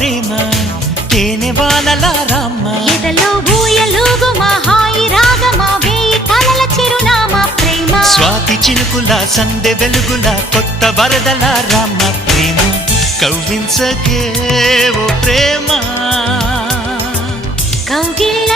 ప్రేమ తేనె వానల రామ ఎదలో ఊయలుగు మా హాయి రాగమా వేయి కలల చిరునామా ప్రేమ స్వాతి చినుకుల సందె వెలుగుల కొత్త వరదల రామ ప్రేమ కవ్వించకే ఓ ప్రేమ కౌగిలి